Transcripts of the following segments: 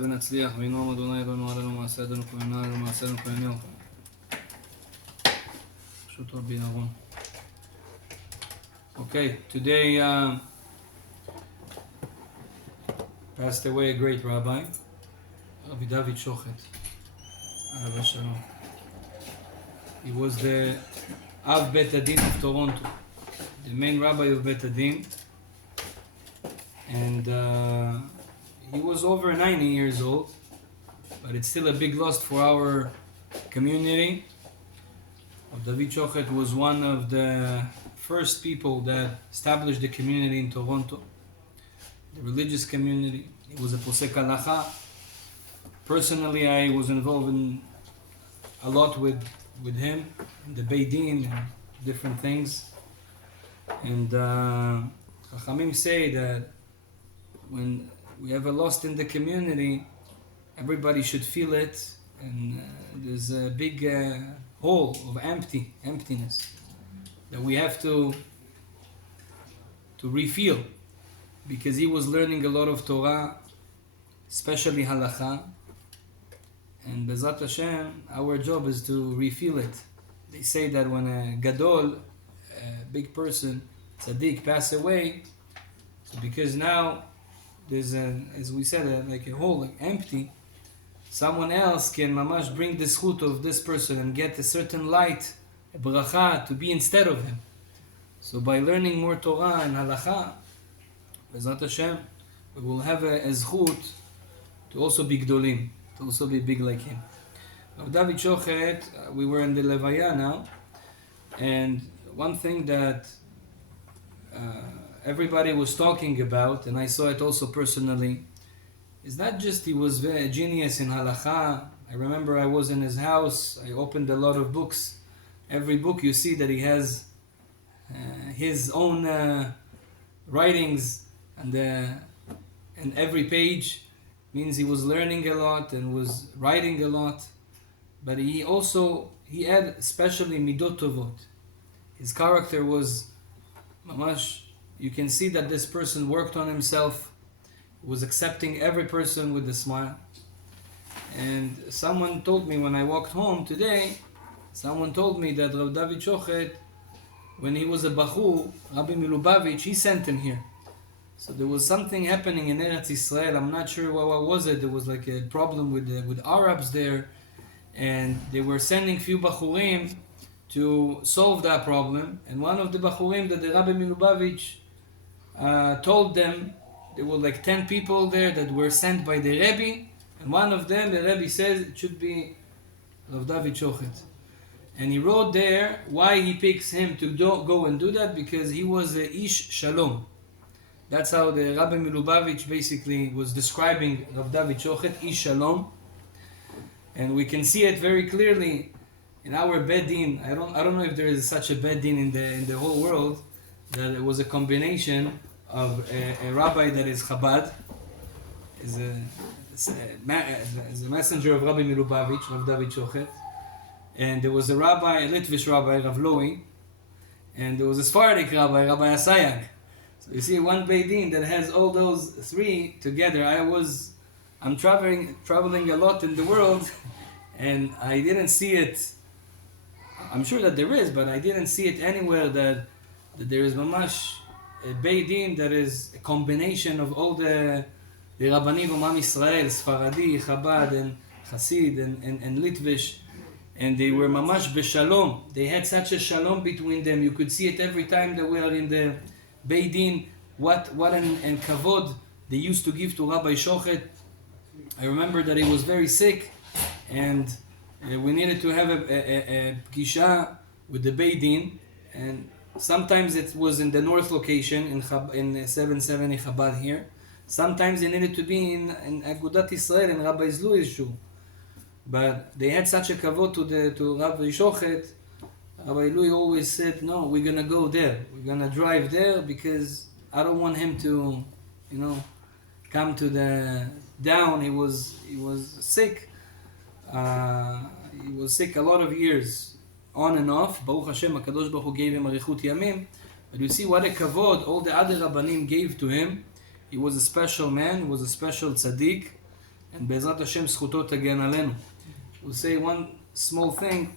ונצליח, וינום אדוני אלוהינו עלינו מעשה ידינו כהנה עלינו מעשינו כהנה וכהנה. פשוט רבי אהרון. Okay, today passed away a great rabbi, Rabbi David Shochad. Alav Shalom. He was the Av Bet Adin of Toronto, the main rabbi of Bet Adin, and he was over 90 years old, but it's still a big loss for our community. David Shochad was one of the first people that established the community in Toronto, the religious community. He was a posek halacha. Personally, I was involved in a lot with him, in the Beit Din and different things. And Chachamim say that when we have a loss in the community, everybody should feel it, and there's a big hole of emptiness that we have to refill, because he was learning a lot of Torah, especially halacha, and Bezat Hashem, our job is to refill it. They say that when a gadol, a big person, tzaddik, pass away, so because now there's as we said, like a hole, like empty, someone else can mamash bring the zchut of this person and get a certain light, a bracha, to be instead of him. So by learning more Torah and halacha, Bezat Hashem, we will have a zchut to also be gdolim, to also be big like him. Of David Shochad, we were in the Levaya now, and one thing that everybody was talking about, and I saw it also personally, is not just he was a genius in halacha. I remember I was in his house, I opened a lot of books. Every book you see that he has his own writings, and every page means he was learning a lot and was writing a lot. But he had especially midot tovot. His character was mamash. You can see that this person worked on himself, was accepting every person with a smile. And someone told me when I walked home today, someone told me that Rabbi David Shochad, when he was a Bachur, Rabbi Milubavitch, he sent him here. So there was something happening in Eretz Israel. I'm not sure what was it. There was like a problem with Arabs there, and they were sending few Bachurim to solve that problem. And one of the Bachurim that the Rabbi Milubavitch told them, there were like 10 people there that were sent by the Rabbi, and one of them, the Rabbi says, it should be Rav David Shochad. And he wrote there why he picks him to go and do that, because he was a Ish Shalom. That's how the Rabbi Milubavitch basically was describing Rav David Shochad, Ish Shalom. And we can see it very clearly in our Beit Din. I don't know if there is such a Beit Din in the whole world, that it was a combination of a rabbi that is Chabad, is a messenger of Rabbi Milubavitch, Rav David Shochad, and there was a rabbi, a Litvish rabbi, Rav Loi, and there was a Sephardic rabbi, Rabbi Asayag. So you see one Beit Din that has all those three together. I'm traveling a lot in the world, and I didn't see it. I'm sure that there is, but I didn't see it anywhere that there is mamash a Beit Din that is a combination of all the Rabbanim of Am Yisrael, Sfaradi, Chabad, and Hasid, and Litvish, and they were mamash beshalom. They had such a shalom between them. You could see it every time that we are in the Beit Din. What an kavod they used to give to Rabbi Shochad. I remember that he was very sick, and we needed to have a pgisha with the Beit Din, and sometimes it was in the north location in 770 Chabad here. Sometimes it needed to be in Agudat Israel in Rabbi Zlui's shul. But they had such a kavod to Rabbi Shochad. Rabbi Lui always said, "No, we're gonna go there. We're gonna drive there, because I don't want him to, come to the down." He was sick. He was sick a lot of years, on and off. Baruch Hashem, HaKadosh Baruch Hu gave him arichut yamim. But you see what a kavod all the other Rabbanim gave to him. He was a special man, he was a special tzaddik, and Be'ezrat Hashem zchuto tagen alenu. We'll say one small thing.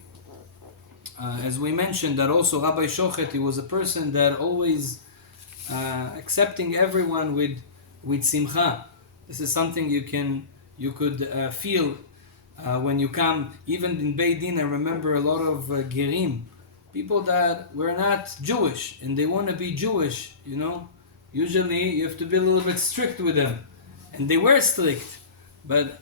As we mentioned, that also Rabbi Shochad, he was a person that always accepting everyone with simcha. This is something you could feel when you come. Even in Beit Din, I remember a lot of gerim, people that were not Jewish and they want to be Jewish. You know, usually you have to be a little bit strict with them, and they were strict, but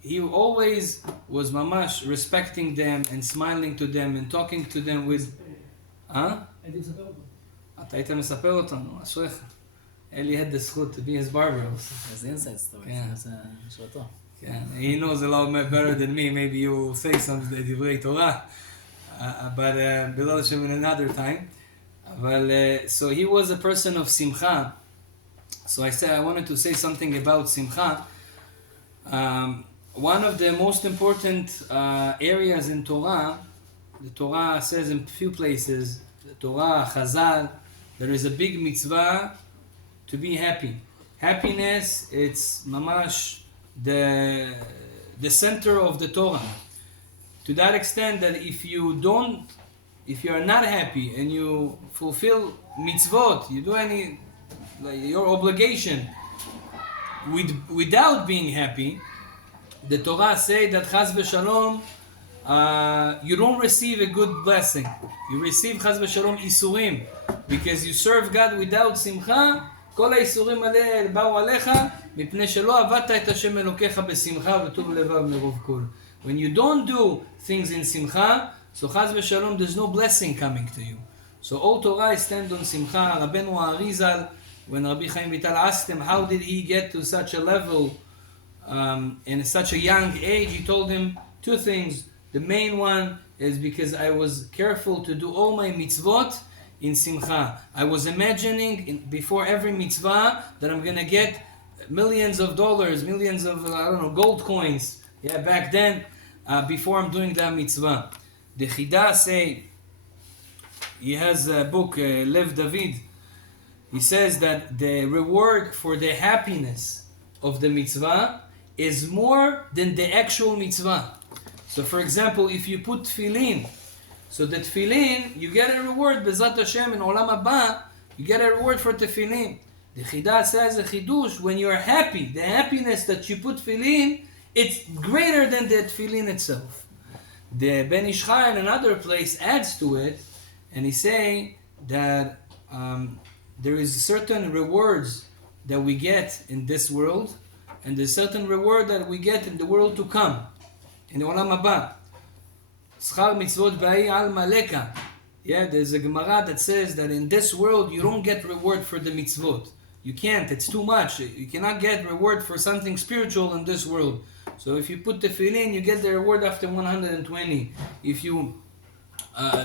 he always was mamash respecting them and smiling to them and talking to them with... הייתי מספר אותו. אתה היית מספר אותו, נו, אשריך. Eli had the zchut to be his barber also. It's the inside story. Yeah. He knows a lot better than me. Maybe you will say some divrei Torah. But B'ezrat Hashem in another time. So he was a person of simcha. So I wanted to say something about simcha. One of the most important areas in Torah, the Torah says in few places, the Torah, Chazal, there is a big mitzvah to be happy. Happiness, it's mamash the center of the Torah. To that extent that if you are not happy and you fulfill mitzvot, you do any, like your obligation without being happy, the Torah say that chas v'shalom, you don't receive a good blessing. You receive chas v'shalom isurim, because you serve God without simcha. כל האיסורים האלה באו עליך מפני שלא עבדת את השם אלוקיך בשמחה וטוב לבב מרוב כל. When you don't do things in simcha, so chas v'shalom, there's no blessing coming to you. So all Torah is stand on simcha. Rabbeinu Arizal, when Rabbi Chaim Vital asked him how did he get to such a level in such a young age, he told him two things. The main one is because I was careful to do all my mitzvot in simcha. I was imagining before every mitzvah that I'm going to get millions of dollars, millions of, gold coins. Yeah, back then, before I'm doing that mitzvah. The Chida say, he has a book, Lev David. He says that the reward for the happiness of the mitzvah is more than the actual mitzvah. So for example, if you put tefillin, so the tefillin, you get a reward, be'ezrat Hashem, in Olam Haba, you get a reward for tefillin. The Chida says a chidush, when you're happy, the happiness that you put tefillin, it's greater than the tefillin itself. The Ben Ish Chai in another place adds to it, and he say that there is certain rewards that we get in this world, and there's certain reward that we get in the world to come, in the Olam Haba. Schar mitzvot ba'i al maleka. Yeah, there's a Gemara that says that in this world you don't get reward for the mitzvot. You can't, it's too much. You cannot get reward for something spiritual in this world. So if you put tefillin, you get the reward after 120. If you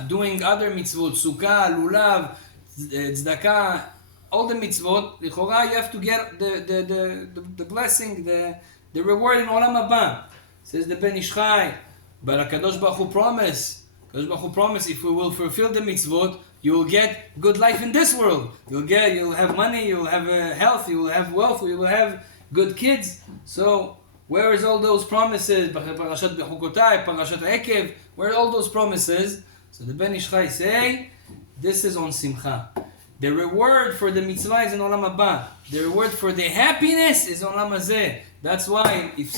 doing other mitzvot, sukkah, lulav, tzedakah, all the mitzvot, l'chora, you have to get the blessing, the reward in Olam Haba. Says the Ben Ish Chai. But HaKadosh Baruch Hu promise, if we will fulfill the mitzvot, you will get good life in this world. You'll have money, you'll have health, you will have wealth, you will have good kids. So where is all those promises? Parashat Bechukotai, Parashat Ekev, where are all those promises? So the Ben Ish Chai say, this is on simcha. The reward for the mitzvah is in Olam Haba. The reward for the happiness is on Olam Hazeh. That's why if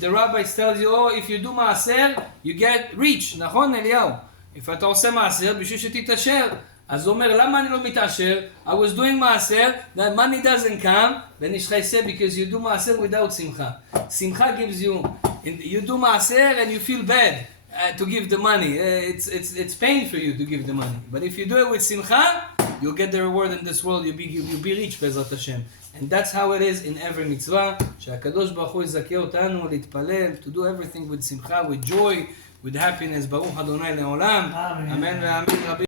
the rabbi tells you, if you do maaser, you get rich. נכון, אליהו? If אתה עושה maaser, בשביל שתתעשר. אז הוא אומר, למה אני לא מתעשר? I was doing maaser, that money doesn't come. Ben Ish Chai said, because you do maaser without simcha. Simcha gives you do maaser and you feel bad to give the money. It's pain for you to give the money. But if you do it with simcha, you'll get the reward in this world. You'll be rich, be'ezrat Hashem. And that's how it is in every mitzvah. שהקדוש ברוך הוא יזכה אותנו להתפלל, to do everything with simcha, with joy, with happiness. ברוך אדוני לעולם. אמן ואמן.